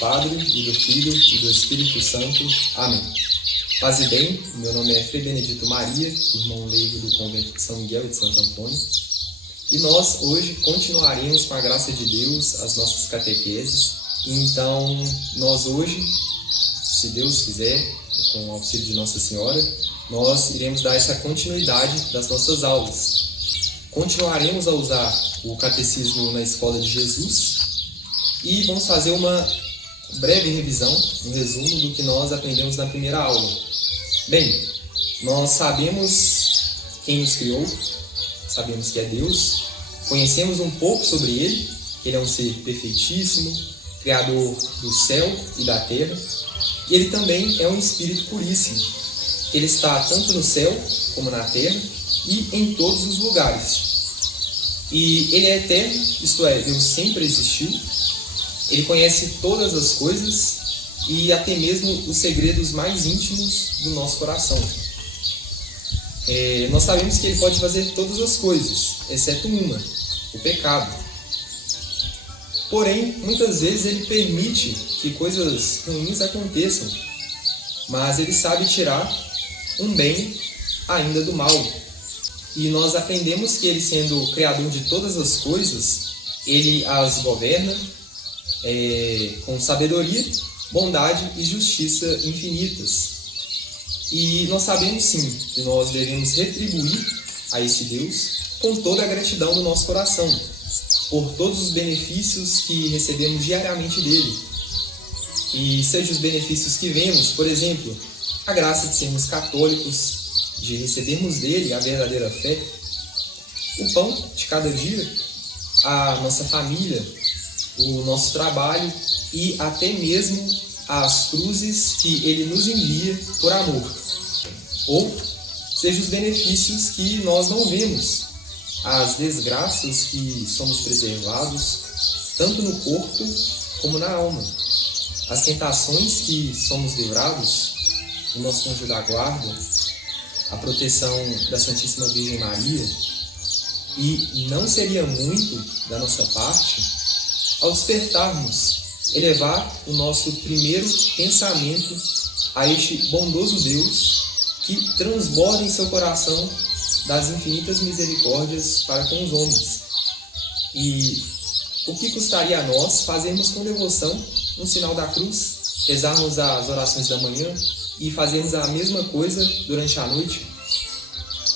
Padre, e do Filho, e do Espírito Santo. Amém. Paz e bem, meu nome é Frei Benedito Maria, irmão leigo do Convento de São Miguel e de Santo Antônio. E nós hoje continuaremos, com a graça de Deus, as nossas catequeses. Então, nós hoje, se Deus quiser, com o auxílio de Nossa Senhora, nós iremos dar essa continuidade das nossas aulas. Continuaremos a usar o Catecismo na Escola de Jesus e vamos fazer uma breve revisão, um resumo do que nós aprendemos na primeira aula. Bem, nós sabemos quem nos criou, sabemos que é Deus, conhecemos um pouco sobre Ele, que Ele é um ser perfeitíssimo, Criador do céu e da terra, e Ele também é um Espírito puríssimo, que Ele está tanto no céu como na terra e em todos os lugares. E Ele é eterno, isto é, Deus sempre existiu, Ele conhece todas as coisas e até mesmo os segredos mais íntimos do nosso coração. Nós sabemos que Ele pode fazer todas as coisas, exceto uma, o pecado. Porém, muitas vezes Ele permite que coisas ruins aconteçam, mas Ele sabe tirar um bem ainda do mal. E nós aprendemos que Ele, sendo Criador de todas as coisas, Ele as governa com sabedoria, bondade e justiça infinitas. E nós sabemos sim que nós devemos retribuir a esse Deus com toda a gratidão do nosso coração, por todos os benefícios que recebemos diariamente dele. E sejam os benefícios que vemos, por exemplo, a graça de sermos católicos, de recebermos dele a verdadeira fé, o pão de cada dia, a nossa família, o nosso trabalho e até mesmo as cruzes que ele nos envia por amor. Ou sejam os benefícios que nós não vemos, as desgraças que somos preservados, tanto no corpo como na alma, as tentações que somos livrados, o nosso anjo da guarda, a proteção da Santíssima Virgem Maria. E não seria muito da nossa parte, ao despertarmos, elevar o nosso primeiro pensamento a este bondoso Deus que transborda em seu coração das infinitas misericórdias para com os homens. E o que custaria a nós fazermos com devoção um sinal da cruz, rezarmos as orações da manhã e fazermos a mesma coisa durante a noite?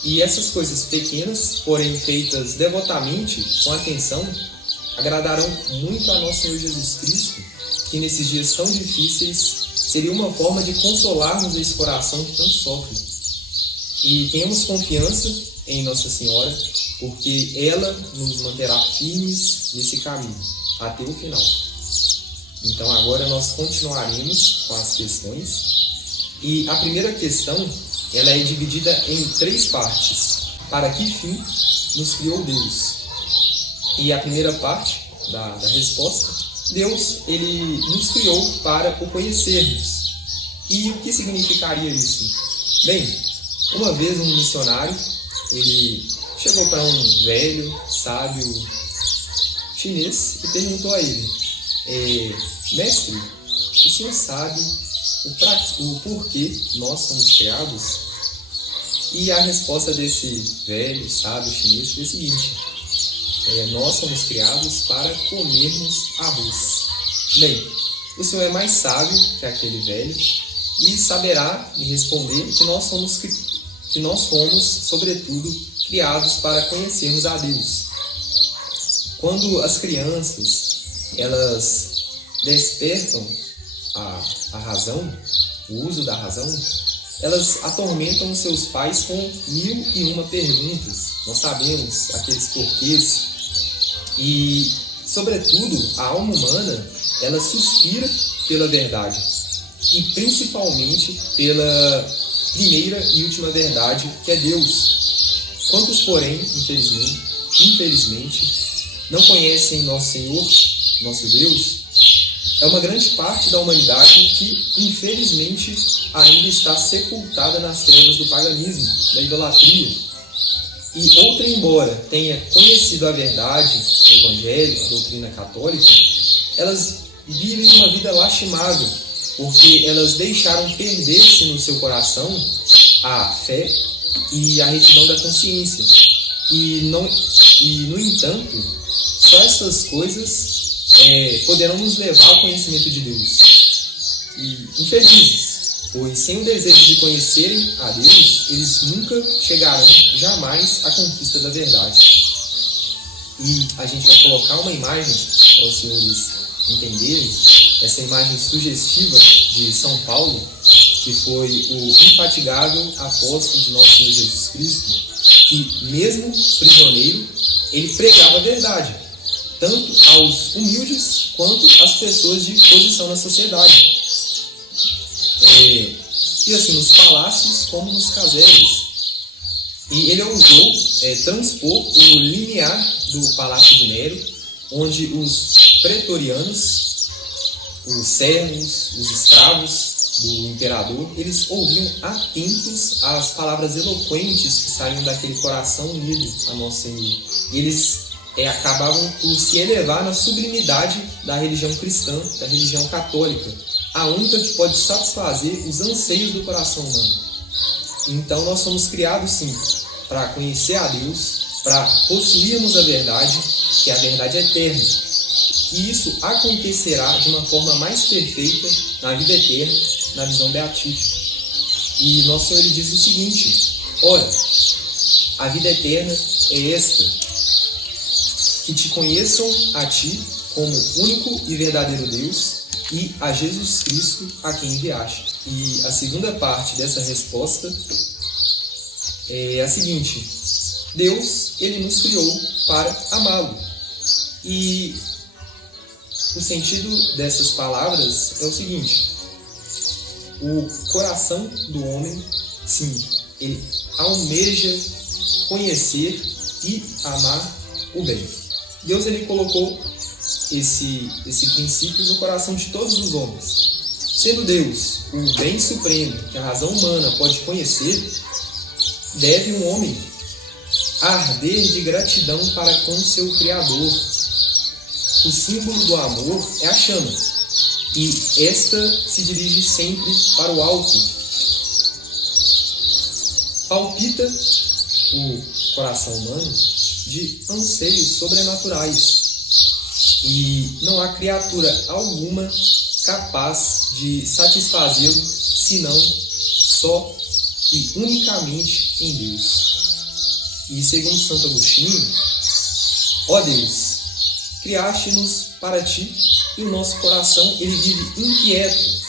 E essas coisas pequenas, porém feitas devotamente, com atenção, agradarão muito a nosso Senhor Jesus Cristo, que nesses dias tão difíceis seria uma forma de consolarmos esse coração que tanto sofre. E tenhamos confiança em Nossa Senhora, porque ela nos manterá firmes nesse caminho, até o final. Então agora nós continuaremos com as questões. E a primeira questão, ela é dividida em 3 partes. Para que fim nos criou Deus? E a primeira parte da resposta, Deus, Ele nos criou para o conhecermos. E o que significaria isso? Bem, uma vez um missionário, ele chegou para um velho, sábio chinês e perguntou a ele: mestre, o senhor sabe o porquê nós somos criados? E a resposta desse velho, sábio chinês foi a seguinte: nós somos criados para comermos arroz. Bem, o senhor é mais sábio que aquele velho e saberá me responder que nós somos, sobretudo, criados para conhecermos a Deus. Quando as crianças, elas despertam a razão, o uso da razão, elas atormentam seus pais com 1001 perguntas. Nós sabemos aqueles porquês. E, sobretudo, a alma humana, ela suspira pela verdade. E, principalmente, pela primeira e última verdade, que é Deus. Quantos, porém, infelizmente, não conhecem nosso Senhor, nosso Deus? É uma grande parte da humanidade que, infelizmente, ainda está sepultada nas trevas do paganismo, da idolatria. E outra, embora tenha conhecido a verdade, o Evangelho, a doutrina católica, elas vivem uma vida lastimável, porque elas deixaram perder-se no seu coração a fé e a retidão da consciência. No entanto, só essas coisas poderão nos levar ao conhecimento de Deus. E infelizes, pois sem o desejo de conhecerem a Deus, eles nunca chegarão jamais à conquista da verdade. E a gente vai colocar uma imagem para os senhores entenderem, essa imagem sugestiva de São Paulo, que foi o infatigável apóstolo de nosso Senhor Jesus Cristo, que mesmo prisioneiro, ele pregava a verdade, tanto aos humildes quanto às pessoas de posição na sociedade. E assim, nos palácios como nos casebres. E ele ousou transpor o limiar do Palácio de Nero, onde os pretorianos, os servos, os escravos do imperador, eles ouviam atentos às palavras eloquentes que saíam daquele coração unido a Nosso Senhor. E eles acabavam por se elevar na sublimidade da religião cristã, da religião católica, a única que pode satisfazer os anseios do coração humano. Então nós somos criados sim para conhecer a Deus, para possuirmos a verdade, que é a verdade eterna. E isso acontecerá de uma forma mais perfeita na vida eterna, na visão beatífica. E nosso Senhor ele diz o seguinte: ora, a vida eterna é esta, que te conheçam a ti como único e verdadeiro Deus e a Jesus Cristo a quem enviaste. E a segunda parte dessa resposta é a seguinte: Deus, ele nos criou para amá-lo. E o sentido dessas palavras é o seguinte: o coração do homem, sim, ele almeja conhecer e amar o bem. Deus ele colocou esse princípio no coração de todos os homens. Sendo Deus o bem supremo que a razão humana pode conhecer, deve um homem arder de gratidão para com seu Criador. O símbolo do amor é a chama, e esta se dirige sempre para o alto. Palpita o coração humano de anseios sobrenaturais, e não há criatura alguma capaz de satisfazê-lo, senão só e unicamente em Deus. E segundo Santo Agostinho, ó Deus, criaste-nos para ti, e o nosso coração ele vive inquieto,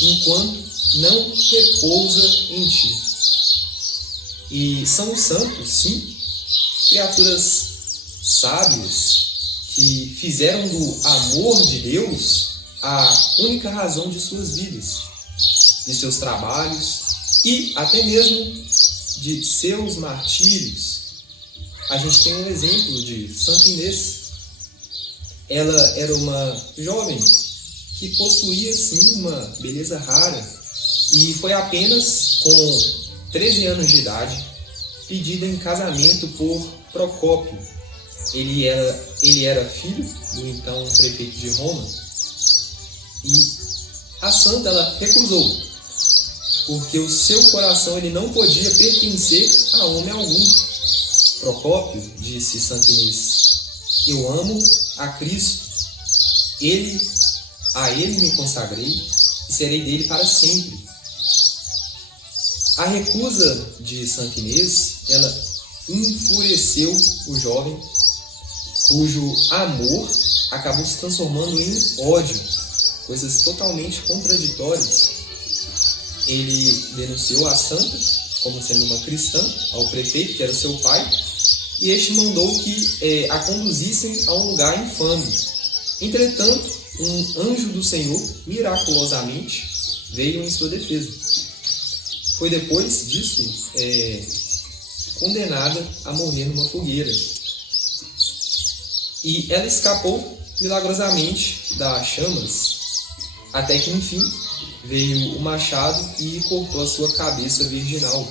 enquanto não repousa em ti. E são os santos, sim, criaturas sábias, que fizeram do amor de Deus a única razão de suas vidas, de seus trabalhos e até mesmo de seus martírios. A gente tem um exemplo de Santa Inês. Ela era uma jovem que possuía, sim, uma beleza rara, e foi apenas com 13 anos de idade pedida em casamento por Procópio. Ele era filho do então prefeito de Roma, e a santa ela recusou, porque o seu coração ele não podia pertencer a homem algum. Procópio disse Santa Inês: eu amo a Cristo, a ele me consagrei e serei dele para sempre. A recusa de Santa Inês, ela enfureceu o jovem, cujo amor acabou se transformando em ódio, coisas totalmente contraditórias. Ele denunciou a santa como sendo uma cristã ao prefeito, que era seu pai, e este mandou que a conduzissem a um lugar infame. Entretanto, um anjo do Senhor, miraculosamente, veio em sua defesa. Foi depois disso condenada a morrer numa fogueira. E ela escapou milagrosamente das chamas, até que, enfim, veio o machado e cortou a sua cabeça virginal.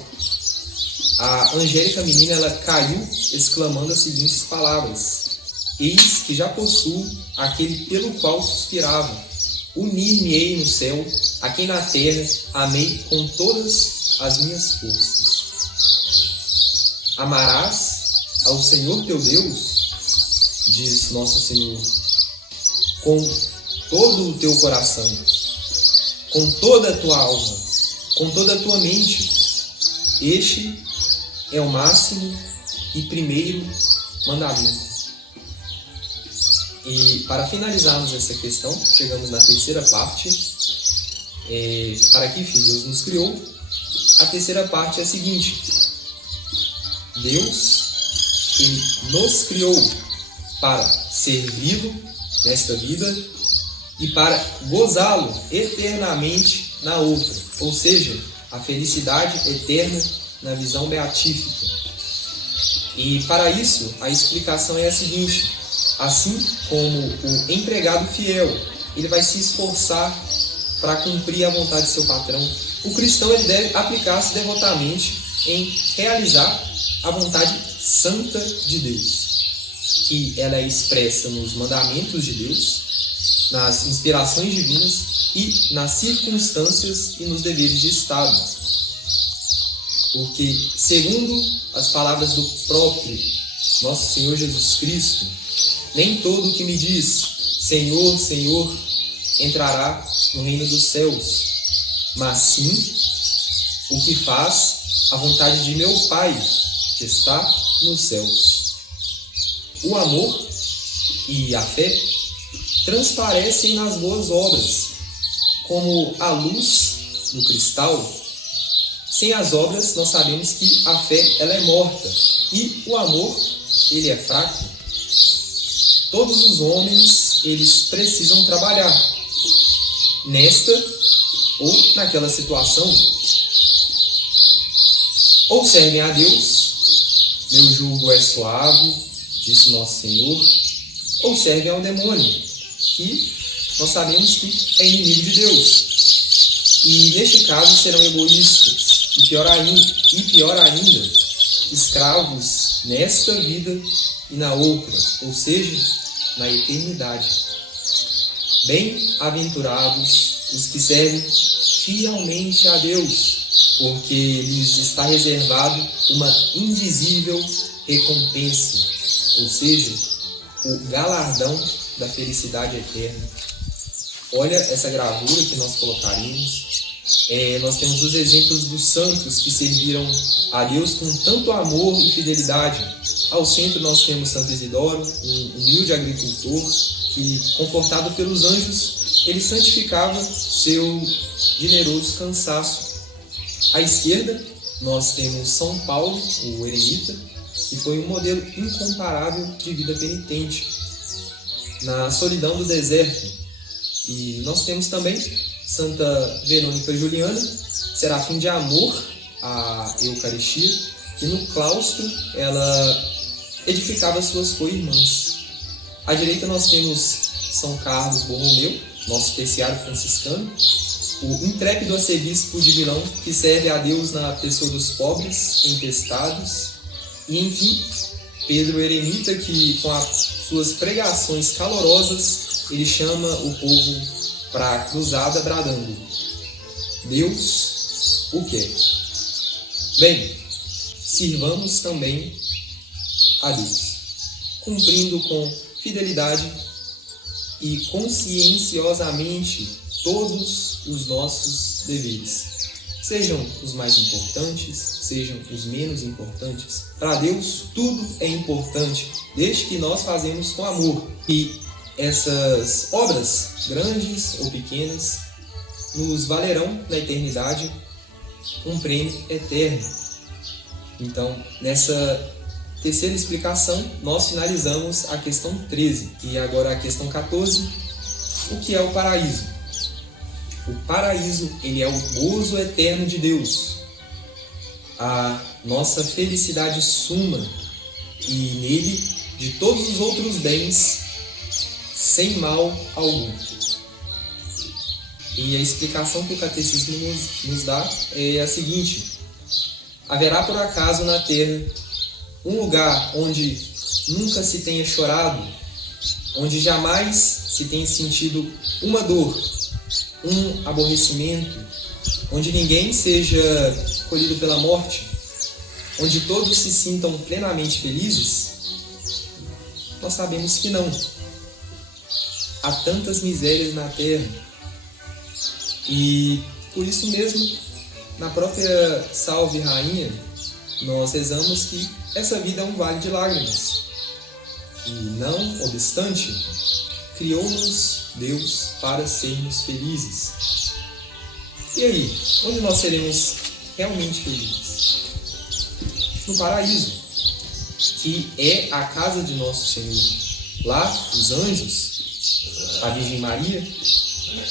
A angélica menina ela caiu exclamando as seguintes palavras: eis que já possuo aquele pelo qual suspirava, unir-me-ei no céu, a quem na terra amei com todas as minhas forças. Amarás ao Senhor teu Deus, diz nosso Senhor, com todo o teu coração, com toda a tua alma, com toda a tua mente. Este é o máximo e primeiro mandamento. E para finalizarmos essa questão, chegamos na terceira parte. Para que fim Deus nos criou? A terceira parte é a seguinte: Deus, Ele nos criou para servi-lo nesta vida e para gozá-lo eternamente na outra, ou seja, a felicidade eterna na visão beatífica. E para isso, a explicação é a seguinte: assim como o empregado fiel, ele vai se esforçar para cumprir a vontade de seu patrão, o cristão ele deve aplicar-se devotamente em realizar a vontade santa de Deus, que ela é expressa nos mandamentos de Deus, nas inspirações divinas e nas circunstâncias e nos deveres de Estado. Porque, segundo as palavras do próprio nosso Senhor Jesus Cristo, nem todo o que me diz Senhor, Senhor entrará no reino dos céus, mas sim o que faz a vontade de meu Pai que está nos céus. O amor e a fé transparecem nas boas obras, como a luz no cristal. Sem as obras, nós sabemos que a fé ela é morta e o amor ele é fraco. Todos os homens eles precisam trabalhar nesta ou naquela situação. Ou servem a Deus, meu jugo é suave, disse nosso Senhor, ou servem ao demônio, que nós sabemos que é inimigo de Deus. E neste caso serão egoístas, e pior ainda, escravos nesta vida e na outra, ou seja, na eternidade. Bem-aventurados os que servem fielmente a Deus, porque lhes está reservado uma indizível recompensa, ou seja, o galardão da felicidade eterna. Olha essa gravura que nós colocaríamos. Nós temos os exemplos dos santos que serviram a Deus com tanto amor e fidelidade. Ao centro nós temos Santo Isidoro, um humilde agricultor que, confortado pelos anjos, ele santificava seu generoso cansaço. À esquerda nós temos São Paulo, o eremita, que foi um modelo incomparável de vida penitente na solidão do deserto. E nós temos também Santa Verônica Juliana, serafim de amor à Eucaristia, que no claustro ela edificava suas co-irmãs. À direita nós temos São Carlos Borromeu, nosso terciário franciscano, o intrépido arcebispo de Milão, que serve a Deus na pessoa dos pobres, empestados. E, enfim, Pedro Eremita, que com as suas pregações calorosas, ele chama o povo para a cruzada bradando: Deus o quer. Bem, sirvamos também a Deus, cumprindo com fidelidade e conscienciosamente todos os nossos deveres, sejam os mais importantes, sejam os menos importantes. Para Deus tudo é importante, desde que nós fazemos com amor. E essas obras, grandes ou pequenas, nos valerão na eternidade um prêmio eterno. Então, nessa terceira explicação, nós finalizamos a questão 13. E agora a questão 14, o que é o paraíso? O paraíso, ele é o gozo eterno de Deus, a nossa felicidade suma, e nele de todos os outros bens, sem mal algum. E a explicação que o Catecismo nos dá é a seguinte: haverá por acaso na terra um lugar onde nunca se tenha chorado, onde jamais se tenha sentido uma dor, um aborrecimento, onde ninguém seja colhido pela morte, onde todos se sintam plenamente felizes? Nós sabemos que não. Há tantas misérias na terra. E por isso mesmo, na própria Salve Rainha, nós rezamos que essa vida é um vale de lágrimas. E não obstante, criou-nos Deus para sermos felizes. E aí, onde nós seremos realmente felizes? No paraíso, que é a casa de nosso Senhor. Lá, os anjos, a Virgem Maria,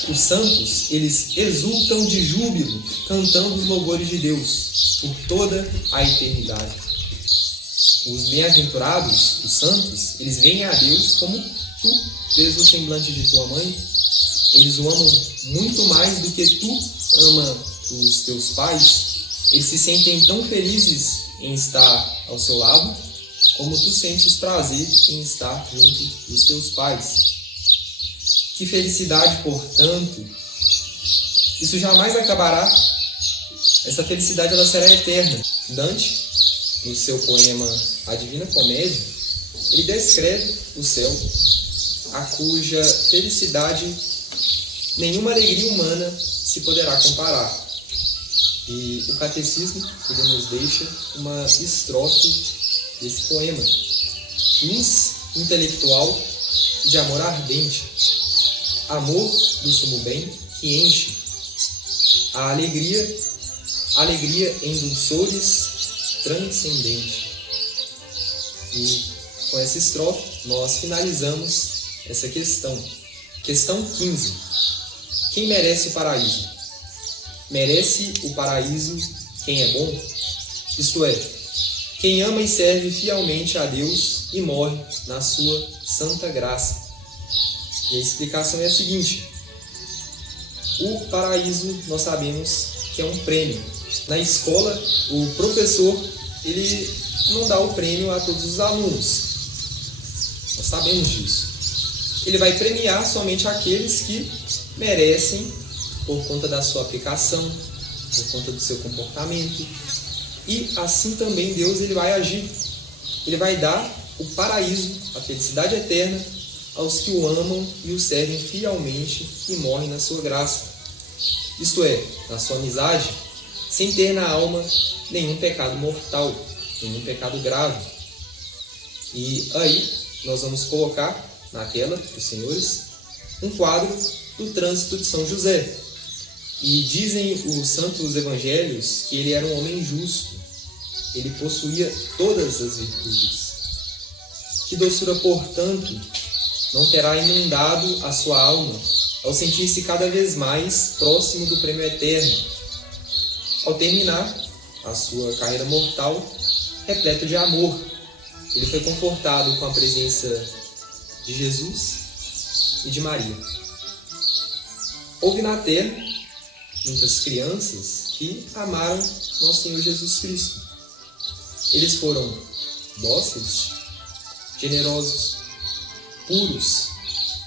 os santos, eles exultam de júbilo, cantando os louvores de Deus por toda a eternidade. Os bem-aventurados, os santos, eles veem a Deus como tu vês o semblante de tua mãe. Eles o amam muito mais do que tu ama os teus pais. Eles se sentem tão felizes em estar ao seu lado, como tu sentes prazer em estar junto dos teus pais. Que felicidade, portanto! Isso jamais acabará. Essa felicidade ela será eterna. Dante, no seu poema A Divina Comédia, ele descreve o céu, a cuja felicidade nenhuma alegria humana se poderá comparar. E o catecismo ele nos deixa uma estrofe desse poema: luz intelectual de amor ardente, amor do sumo bem que enche, a alegria em dulçores transcendente. E com essa estrofe nós finalizamos essa questão. Questão 15. Quem merece o paraíso? Merece o paraíso quem é bom? Isto é, quem ama e serve fielmente a Deus e morre na sua santa graça. E a explicação é a seguinte: o paraíso nós sabemos que é um prêmio. Na escola, o professor ele não dá o prêmio a todos os alunos. Nós sabemos disso. Ele vai premiar somente aqueles que merecem por conta da sua aplicação, por conta do seu comportamento. E assim também Deus ele vai agir. Ele vai dar o paraíso, a felicidade eterna, aos que o amam e o servem fielmente e morrem na sua graça. Isto é, na sua amizade, sem ter na alma nenhum pecado mortal, nenhum pecado grave. E aí nós vamos colocar na tela para os senhores um quadro do trânsito de São José. E dizem os santos evangelhos que ele era um homem justo, ele possuía todas as virtudes. Que doçura, portanto, não terá inundado a sua alma ao sentir-se cada vez mais próximo do prêmio eterno, ao terminar a sua carreira mortal repleto de amor. Ele foi confortado com a presença de Jesus e de Maria. Houve na terra muitas crianças que amaram nosso Senhor Jesus Cristo. Eles foram dóceis, generosos, puros,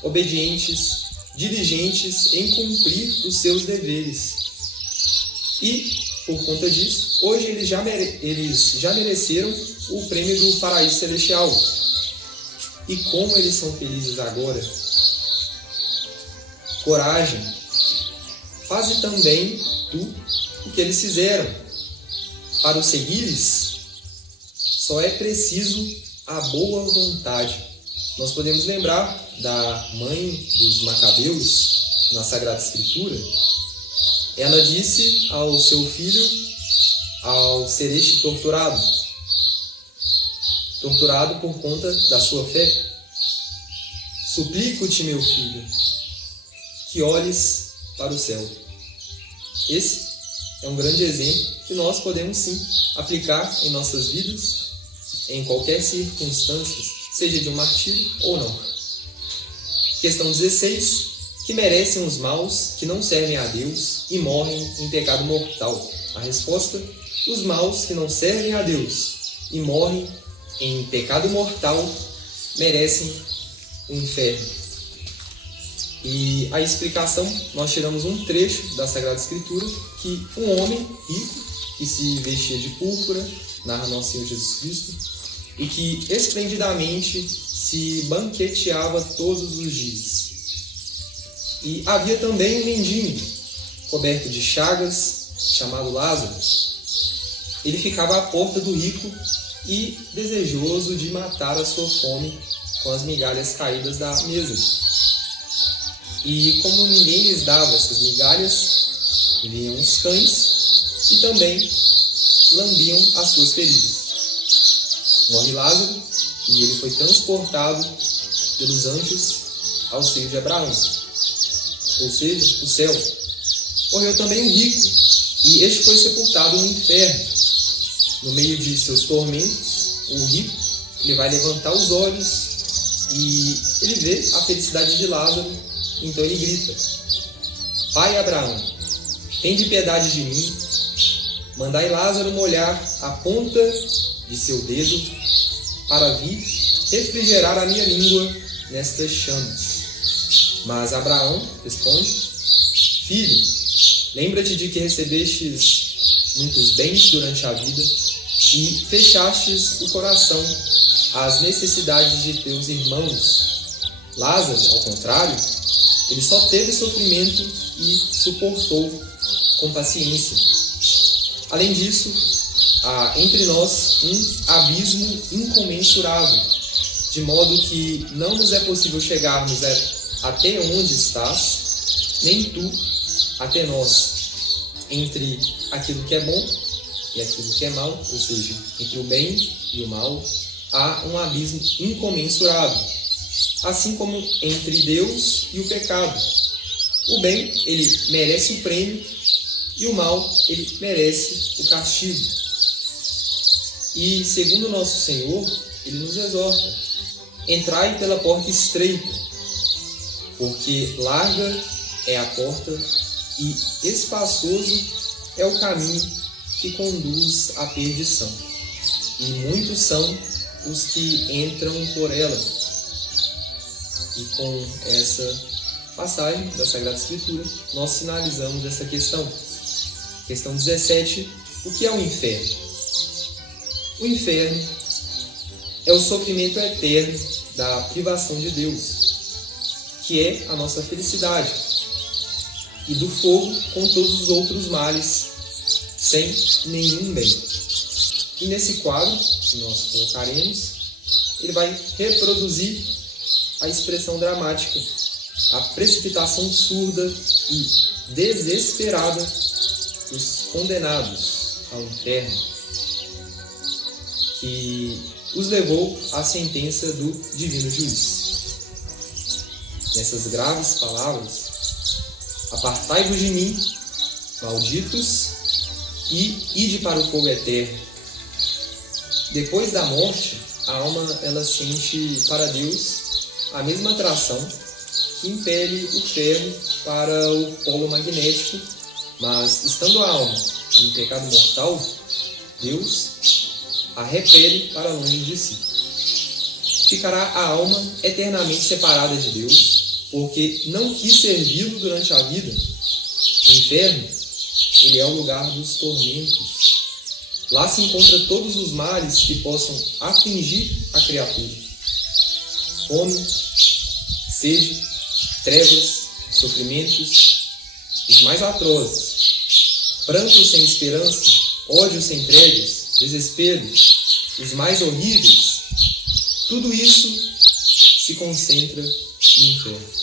obedientes, diligentes em cumprir os seus deveres. E, por conta disso, hoje eles já mereceram o prêmio do paraíso celestial. E como eles são felizes agora! Coragem! Faze também tu o que eles fizeram. Para os seguires, só é preciso a boa vontade. Nós podemos lembrar da mãe dos Macabeus na Sagrada Escritura. Ela disse ao seu filho, ao ser este torturado por conta da sua fé: suplico-te, meu filho, que olhes para o céu. Esse é um grande exemplo que nós podemos sim aplicar em nossas vidas, em qualquer circunstância, seja de um martírio ou não. Questão 16. Que merecem os maus que não servem a Deus e morrem em pecado mortal? A resposta: os maus que não servem a Deus e morrem em pecado mortal merecem o inferno. E a explicação, nós tiramos um trecho da Sagrada Escritura, que um homem rico, que se vestia de púrpura, narra nosso Senhor Jesus Cristo, e que esplendidamente se banqueteava todos os dias. E havia também um mendigo, coberto de chagas, chamado Lázaro. Ele ficava à porta do rico e desejoso de matar a sua fome com as migalhas caídas da mesa. E como ninguém lhes dava essas migalhas, vinham os cães e também lambiam as suas feridas. Morre Lázaro e ele foi transportado pelos anjos ao seio de Abraão, ou seja, o céu. Morreu também um rico, e este foi sepultado no inferno. No meio de seus tormentos, o rico ele vai levantar os olhos e ele vê a felicidade de Lázaro, então ele grita: Pai Abraão, tende piedade de mim, mandai Lázaro molhar a ponta de seu dedo para vir refrigerar a minha língua nestas chamas. Mas Abraão responde: Filho, lembra-te de que recebestes muitos bens durante a vida e fechastes o coração às necessidades de teus irmãos. Lázaro, ao contrário, ele só teve sofrimento e suportou com paciência. Além disso, há entre nós um abismo incomensurável, de modo que não nos é possível chegarmos até onde estás, nem tu até nós. Entre aquilo que é bom e aquilo que é mal, ou seja, entre o bem e o mal, há um abismo incomensurável, assim como entre Deus e o pecado. O bem, ele merece o prêmio, e o mal, ele merece o castigo. E, segundo nosso Senhor, ele nos exorta: entrai pela porta estreita, porque larga é a porta e espaçoso é o caminho que conduz à perdição, e muitos são os que entram por ela. E com essa passagem da Sagrada Escritura, nós finalizamos essa questão. Questão 17. O que é o inferno? O inferno é o sofrimento eterno da privação de Deus, que é a nossa felicidade, e do fogo com todos os outros males, sem nenhum bem. E nesse quadro que nós colocaremos, ele vai reproduzir a expressão dramática, a precipitação surda e desesperada dos condenados ao inferno, que os levou à sentença do divino juiz. Nessas graves palavras: apartai-vos de mim, malditos, e ide para o fogo eterno. Depois da morte, a alma ela sente para Deus a mesma atração que impele o ferro para o polo magnético, mas estando a alma em pecado mortal, Deus a repele para longe de si. Ficará a alma eternamente separada de Deus, porque não quis servi-lo durante a vida. O inferno, ele é o lugar dos tormentos. Lá se encontra todos os males que possam afligir a criatura: fome, sede, trevas, sofrimentos, os mais atrozes, pranto sem esperança, ódio sem tréguas, desespero, os mais horríveis. Tudo isso se concentra no inferno.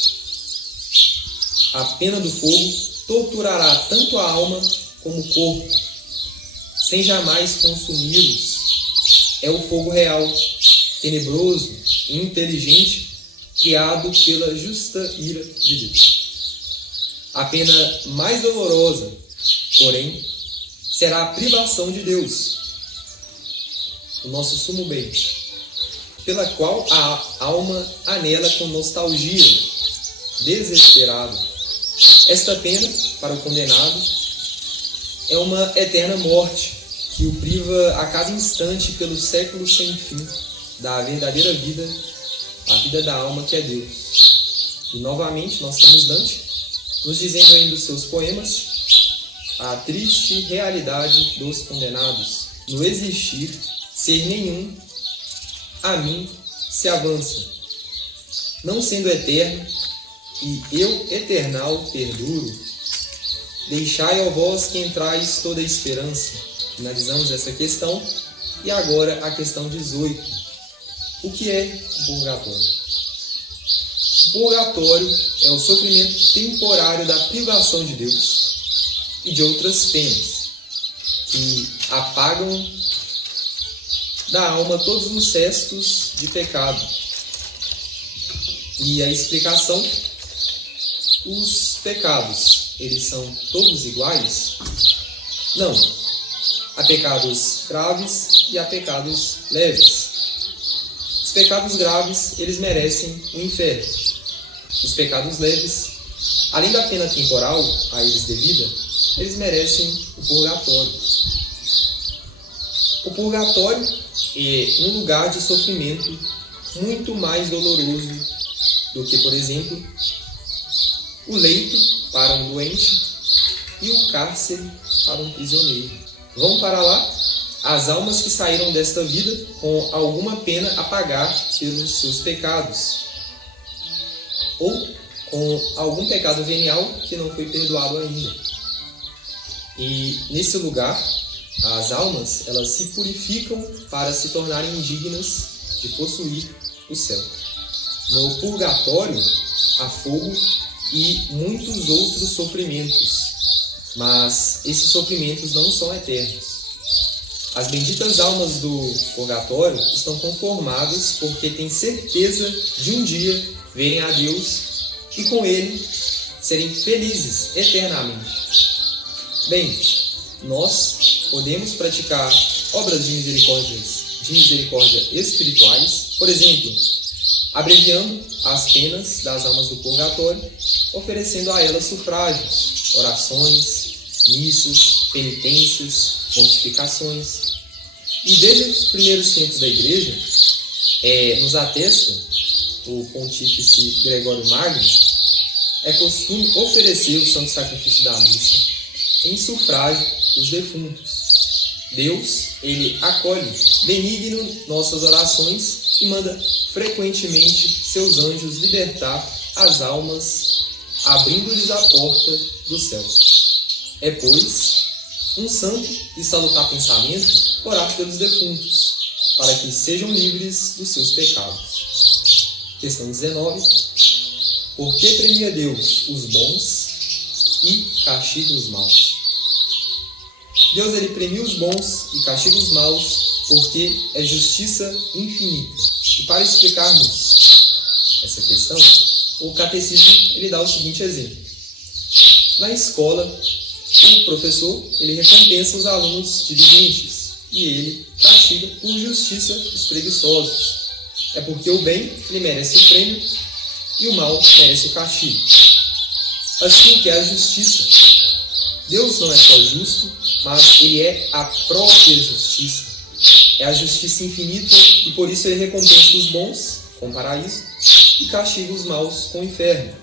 A pena do fogo torturará tanto a alma como o corpo, sem jamais consumi-los. É o fogo real, tenebroso e inteligente, criado pela justa ira de Deus. A pena mais dolorosa, porém, será a privação de Deus, o nosso sumo bem, pela qual a alma anela com nostalgia, desesperado. Esta pena, para o condenado, é uma eterna morte, que o priva a cada instante pelo século sem fim da verdadeira vida, a vida da alma que é Deus. E novamente nós temos Dante nos dizendo em um dos seus poemas a triste realidade dos condenados. No existir, ser nenhum, a mim se avança. Não sendo eterno, e eu eternal perduro, deixai, ó vós, que entrais toda a esperança. Finalizamos essa questão. E agora a questão 18. O que é o purgatório? O purgatório é o sofrimento temporário da privação de Deus e de outras penas, que apagam da alma todos os restos de pecado. E a explicação: os pecados, eles são todos iguais? Não. Há pecados graves e há pecados leves. Os pecados graves, eles merecem o inferno. Os pecados leves, além da pena temporal a eles devida, eles merecem o purgatório. O purgatório é um lugar de sofrimento muito mais doloroso do que, por exemplo, o leito para um doente e o cárcere para um prisioneiro. Vão para lá as almas que saíram desta vida com alguma pena a pagar pelos seus pecados, ou com algum pecado venial que não foi perdoado ainda. E nesse lugar, as almas, elas se purificam para se tornarem indignas de possuir o céu. No purgatório há fogo e muitos outros sofrimentos, mas esses sofrimentos não são eternos. As benditas almas do purgatório estão conformadas porque têm certeza de um dia verem a Deus e com Ele serem felizes eternamente. Bem, nós podemos praticar obras de misericórdia espirituais, por exemplo, abreviando as penas das almas do purgatório, oferecendo a elas sufrágios, orações, missas, penitências, mortificações. E desde os primeiros tempos da Igreja, nos atesta o pontífice Gregório Magno, é costume oferecer o santo sacrifício da missa em sufrágio dos defuntos. Deus, Ele acolhe benigno nossas orações e manda frequentemente seus anjos libertar as almas, abrindo-lhes a porta do céu. É, pois, um santo e salutar pensamento orar pelos defuntos, para que sejam livres dos seus pecados. Questão 19. Por que premia Deus os bons e castiga os maus? Deus, ele premia os bons e castiga os maus porque é justiça infinita. E para explicarmos essa questão, o catecismo ele dá o seguinte exemplo. Na escola, o professor ele recompensa os alunos diligentes e ele castiga por justiça os preguiçosos. É porque o bem ele merece o prêmio e o mal merece o castigo. Assim que é a justiça. Deus não é só justo, mas Ele é a própria justiça. É a justiça infinita e por isso Ele recompensa os bons com o paraíso e castiga os maus com o inferno.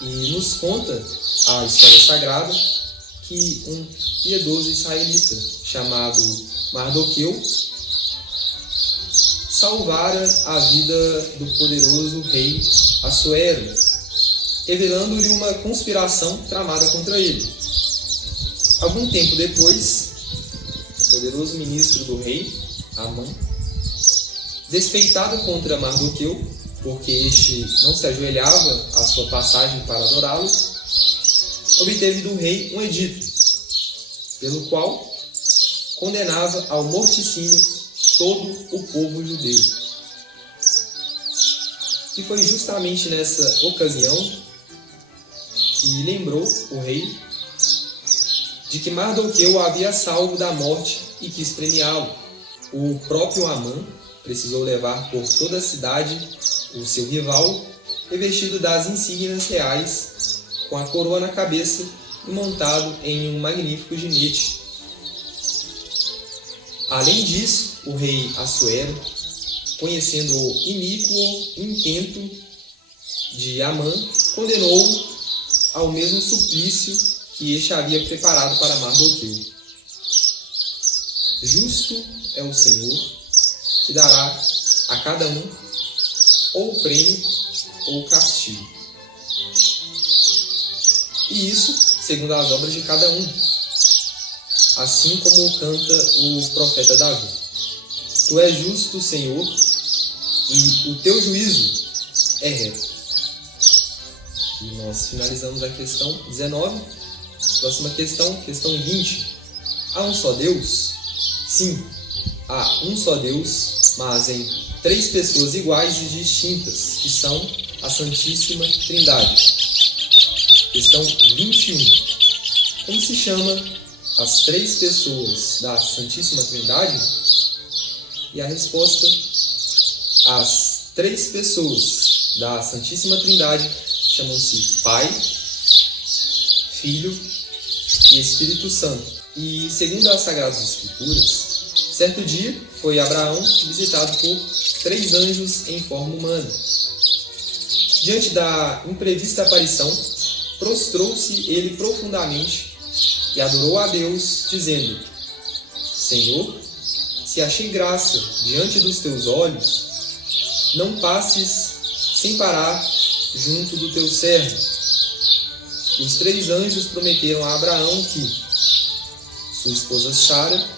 E nos conta a história sagrada que um piedoso israelita chamado Mardoqueu salvara a vida do poderoso rei Assuero, revelando-lhe uma conspiração tramada contra ele. Algum tempo depois, o poderoso ministro do rei, Amã, despeitado contra Mardoqueu, porque este não se ajoelhava à sua passagem para adorá-lo, obteve do rei um edito, pelo qual condenava ao morticínio todo o povo judeu. E foi justamente nessa ocasião que lembrou o rei de que Mardoqueu o havia salvo da morte e quis premiá-lo. O próprio Amã precisou levar por toda a cidade o seu rival, revestido das insígnias reais, com a coroa na cabeça e montado em um magnífico jinete. Além disso, o rei Assuero, conhecendo o iníquo intento de Amã, condenou-o ao mesmo suplício que este havia preparado para Mardoqueu. Justo é o Senhor, que dará a cada um ou prêmio ou castigo. E isso segundo as obras de cada um, assim como canta o profeta Davi. Tu és justo, Senhor, e o teu juízo é reto. E nós finalizamos a questão 19. Próxima questão, questão 20. Há um só Deus? Sim, há um só Deus, mas em 3 pessoas iguais e distintas, que são a Santíssima Trindade. Questão 21. Como se chama as 3 pessoas da Santíssima Trindade? E a resposta: as 3 pessoas da Santíssima Trindade chamam-se Pai, Filho e Espírito Santo. E segundo as Sagradas Escrituras, certo dia foi Abraão visitado por 3 anjos em forma humana. Diante da imprevista aparição, prostrou-se ele profundamente e adorou a Deus, dizendo: Senhor, se achei graça diante dos teus olhos, não passes sem parar junto do teu servo. E os 3 anjos prometeram a Abraão que sua esposa Sara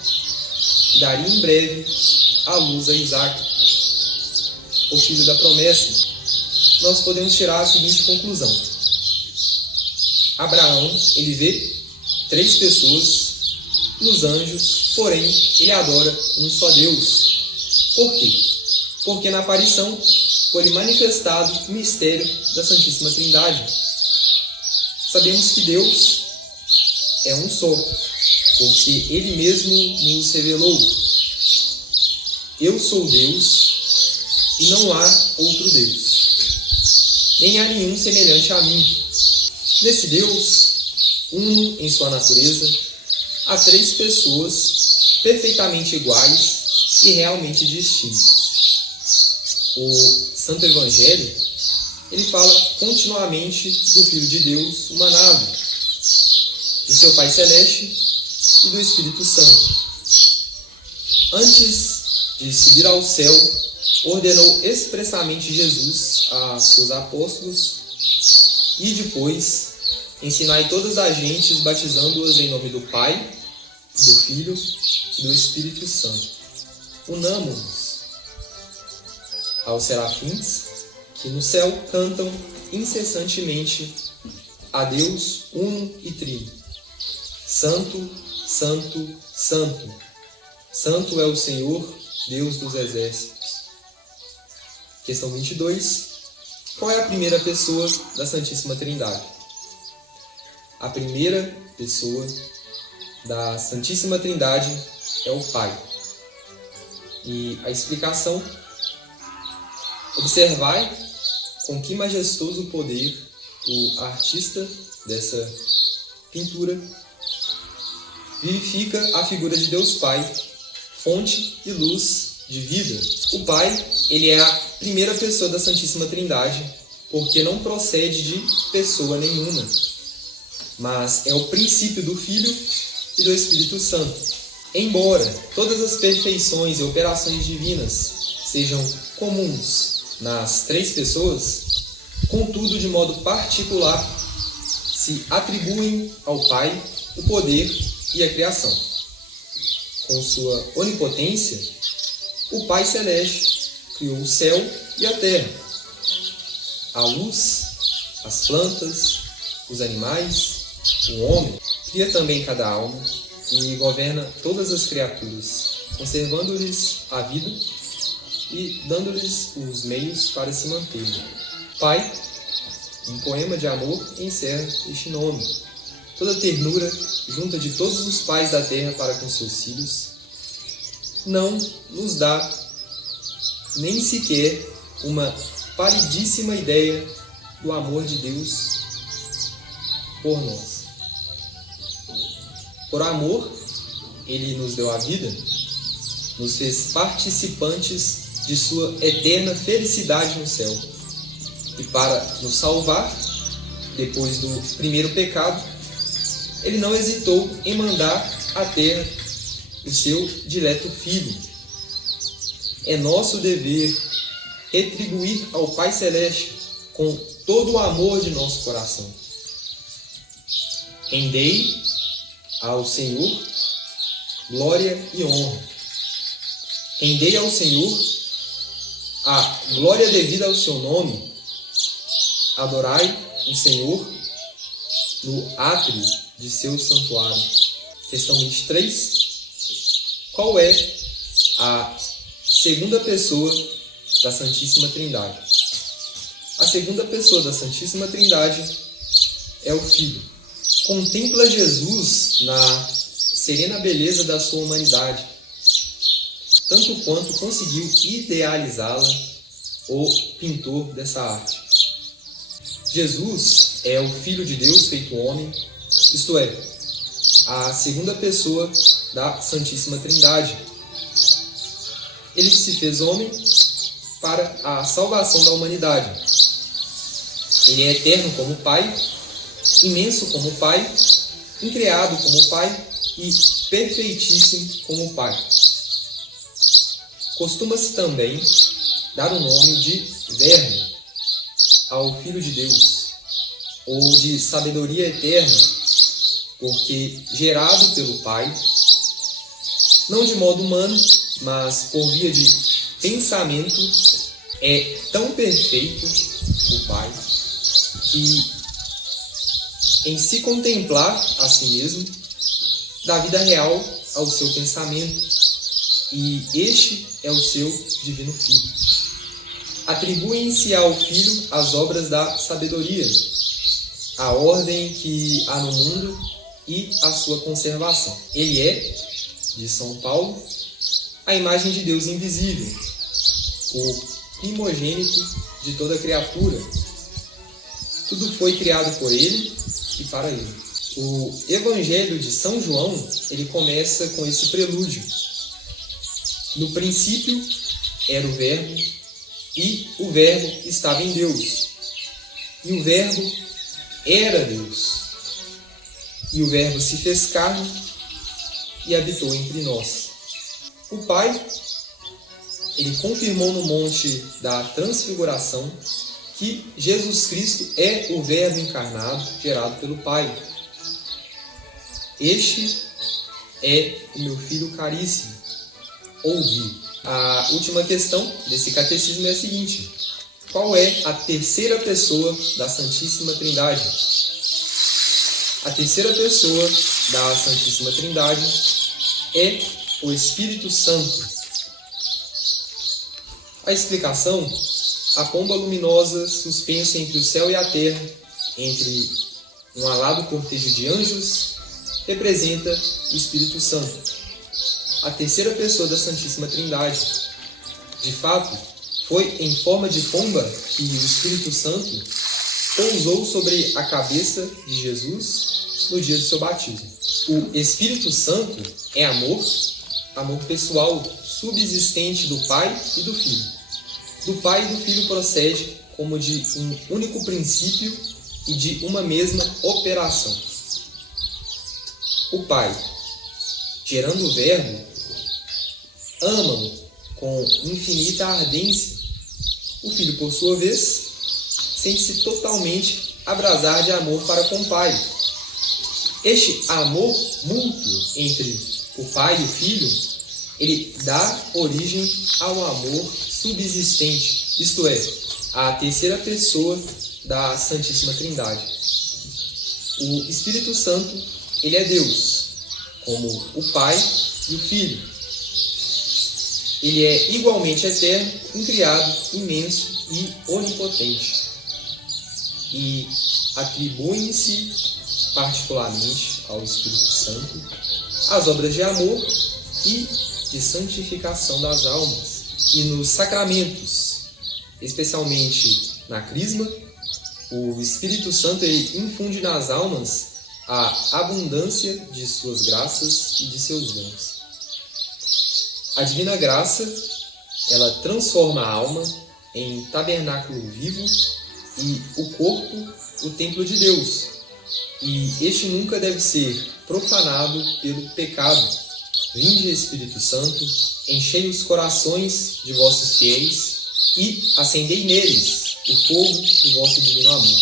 daria em breve à luz a Isaque, o filho da promessa. Nós podemos tirar a seguinte conclusão: Abraão, ele vê 3 pessoas nos anjos, porém ele adora um só Deus. Por quê? Porque na aparição foi manifestado o mistério da Santíssima Trindade. Sabemos que Deus é um só, porque Ele mesmo nos revelou: eu sou Deus e não há outro Deus, nem há nenhum semelhante a mim. Nesse Deus, uno em sua natureza, há 3 pessoas perfeitamente iguais e realmente distintas. O Santo Evangelho, ele fala continuamente do Filho de Deus humanado, de seu Pai Celeste e do Espírito Santo. Antes de subir ao céu, ordenou expressamente Jesus a seus apóstolos: e depois ensinai todas as gentes, batizando-as em nome do Pai, do Filho e do Espírito Santo. Unamo-nos aos serafins que no céu cantam incessantemente a Deus uno e trino. Santo, Santo, Santo. Santo é o Senhor, Deus dos exércitos. Questão 22. Qual é a primeira pessoa da Santíssima Trindade? A primeira pessoa da Santíssima Trindade é o Pai. E a explicação: observai com que majestoso poder o artista dessa pintura vivifica a figura de Deus Pai, fonte e luz de vida. O Pai, ele é a primeira pessoa da Santíssima Trindade, porque não procede de pessoa nenhuma, mas é o princípio do Filho e do Espírito Santo. Embora todas as perfeições e operações divinas sejam comuns nas 3 pessoas, contudo, de modo particular, se atribuem ao Pai o poder e a criação. Com sua onipotência, o Pai Celeste criou o céu e a terra, a luz, as plantas, os animais, o homem. Cria também cada alma e governa todas as criaturas, conservando-lhes a vida e dando-lhes os meios para se manterem. Pai, um poema de amor, encerra este nome. Toda ternura junta de todos os pais da terra para com seus filhos, não nos dá nem sequer uma palidíssima ideia do amor de Deus por nós. Por amor, Ele nos deu a vida, nos fez participantes de sua eterna felicidade no céu. E para nos salvar, depois do primeiro pecado, ele não hesitou em mandar à terra o seu dileto Filho. É nosso dever retribuir ao Pai Celeste com todo o amor de nosso coração. Rendei ao Senhor glória e honra. Rendei ao Senhor a glória devida ao seu nome. Adorai o Senhor no átrio de seu santuário. Questão 23. Qual é a segunda pessoa da Santíssima Trindade? A segunda pessoa da Santíssima Trindade é o Filho. Contempla Jesus na serena beleza da sua humanidade, tanto quanto conseguiu idealizá-la o pintor dessa arte. Jesus é o Filho de Deus feito homem, isto é, a segunda pessoa da Santíssima Trindade. Ele se fez homem para a salvação da humanidade. Ele é eterno como Pai, imenso como Pai, increado como Pai e perfeitíssimo como Pai. Costuma-se também dar o nome de Verbo ao Filho de Deus, ou de sabedoria eterna, porque gerado pelo Pai, não de modo humano, mas por via de pensamento, é tão perfeito o Pai, que em se contemplar a si mesmo, dá vida real ao seu pensamento, e este é o seu divino Filho. Atribuem-se ao Filho as obras da sabedoria, a ordem que há no mundo e a sua conservação. Ele é, de São Paulo, a imagem de Deus invisível, o primogênito de toda criatura. Tudo foi criado por ele e para ele. O Evangelho de São João, ele começa com esse prelúdio. No princípio era o Verbo, e o Verbo estava em Deus. E o Verbo era Deus. E o Verbo se fez carne e habitou entre nós. O Pai, ele confirmou no Monte da Transfiguração que Jesus Cristo é o Verbo encarnado, gerado pelo Pai. Este é o meu Filho caríssimo. Ouvi. A última questão desse catecismo é a seguinte: qual é a terceira pessoa da Santíssima Trindade? A terceira pessoa da Santíssima Trindade é o Espírito Santo. A explicação: a pomba luminosa suspensa entre o céu e a terra, entre um alado cortejo de anjos, representa o Espírito Santo, a terceira pessoa da Santíssima Trindade. De fato, foi em forma de pomba que o Espírito Santo pousou sobre a cabeça de Jesus no dia do seu batismo. O Espírito Santo é amor, amor pessoal, subsistente do Pai e do Filho. Do Pai e do Filho procede como de um único princípio e de uma mesma operação. O Pai, gerando o Verbo, ama-o com infinita ardência. O Filho, por sua vez, sente-se totalmente abrasar de amor para com o Pai. Este amor mútuo entre o Pai e o Filho, ele dá origem ao amor subsistente, isto é, a terceira pessoa da Santíssima Trindade. O Espírito Santo, ele é Deus, como o Pai e o Filho. Ele é igualmente eterno, incriado, imenso e onipotente. E atribuem-se particularmente ao Espírito Santo as obras de amor e de santificação das almas. E nos sacramentos, especialmente na Crisma, o Espírito Santo ele infunde nas almas a abundância de suas graças e de seus dons. A divina graça, ela transforma a alma em tabernáculo vivo e o corpo o templo de Deus, e este nunca deve ser profanado pelo pecado. Vinde, Espírito Santo, enchei os corações de vossos fiéis e acendei neles o fogo do vosso divino amor.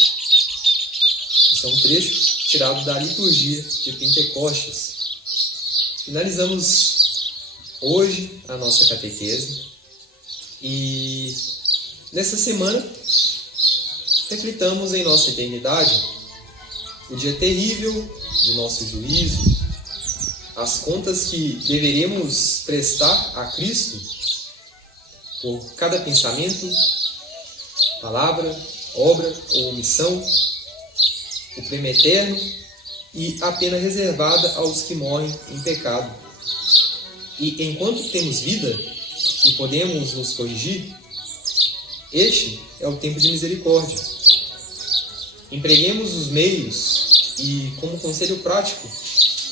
Isso é um trecho tirado da liturgia de Pentecostes. Finalizamos hoje a nossa catequese e nessa semana reflitamos em nossa eternidade o dia terrível de nosso juízo, as contas que deveremos prestar a Cristo por cada pensamento, palavra, obra ou omissão, o prêmio eterno e a pena reservada aos que morrem em pecado. E enquanto temos vida e podemos nos corrigir, este é o tempo de misericórdia. Empreguemos os meios e, como conselho prático,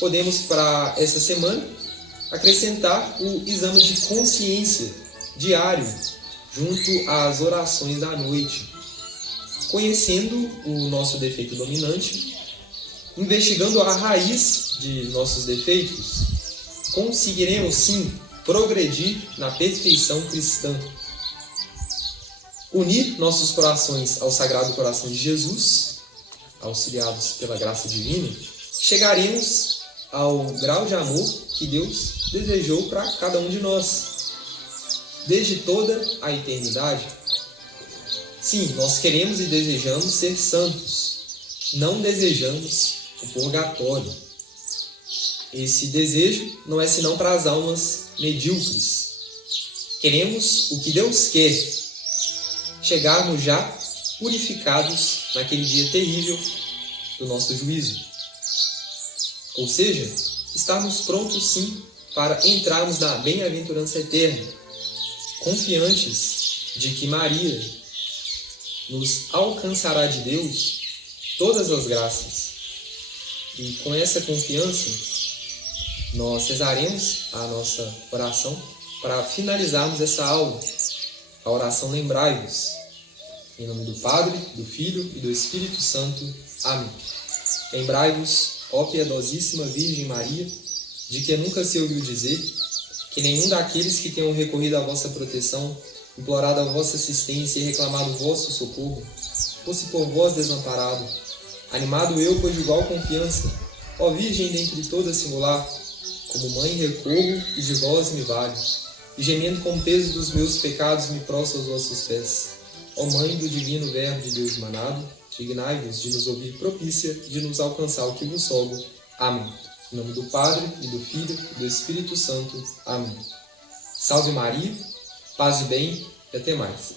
podemos para essa semana acrescentar o exame de consciência diário junto às orações da noite, conhecendo o nosso defeito dominante, investigando a raiz de nossos defeitos, conseguiremos sim progredir na perfeição cristã. Unir nossos corações ao Sagrado Coração de Jesus, auxiliados pela graça divina, chegaremos ao grau de amor que Deus desejou para cada um de nós, desde toda a eternidade. Sim, nós queremos e desejamos ser santos, não desejamos o purgatório. Esse desejo não é senão para as almas medíocres. Queremos o que Deus quer, chegarmos já purificados naquele dia terrível do nosso juízo. Ou seja, estarmos prontos sim para entrarmos na bem-aventurança eterna, confiantes de que Maria nos alcançará de Deus todas as graças. E com essa confiança, nós rezaremos a nossa oração para finalizarmos essa aula, a oração Lembrai-vos. Em nome do Padre, do Filho e do Espírito Santo. Amém. Lembrai-vos, ó piedosíssima Virgem Maria, de que nunca se ouviu dizer que nenhum daqueles que tenham recorrido à vossa proteção, implorado a vossa assistência e reclamado o vosso socorro, fosse por vós desamparado. Animado eu, pois de igual confiança, ó Virgem dentre todas singular, como mãe recorro e de vós me valho, e gemendo com o peso dos meus pecados me prostro aos vossos pés. Ó Mãe do divino Verbo de Deus manado, dignai-vos de nos ouvir propícia, de nos alcançar o que vos rogo. Amém. Em nome do Padre, e do Filho, e do Espírito Santo. Amém. Salve Maria, paz e bem, e até mais.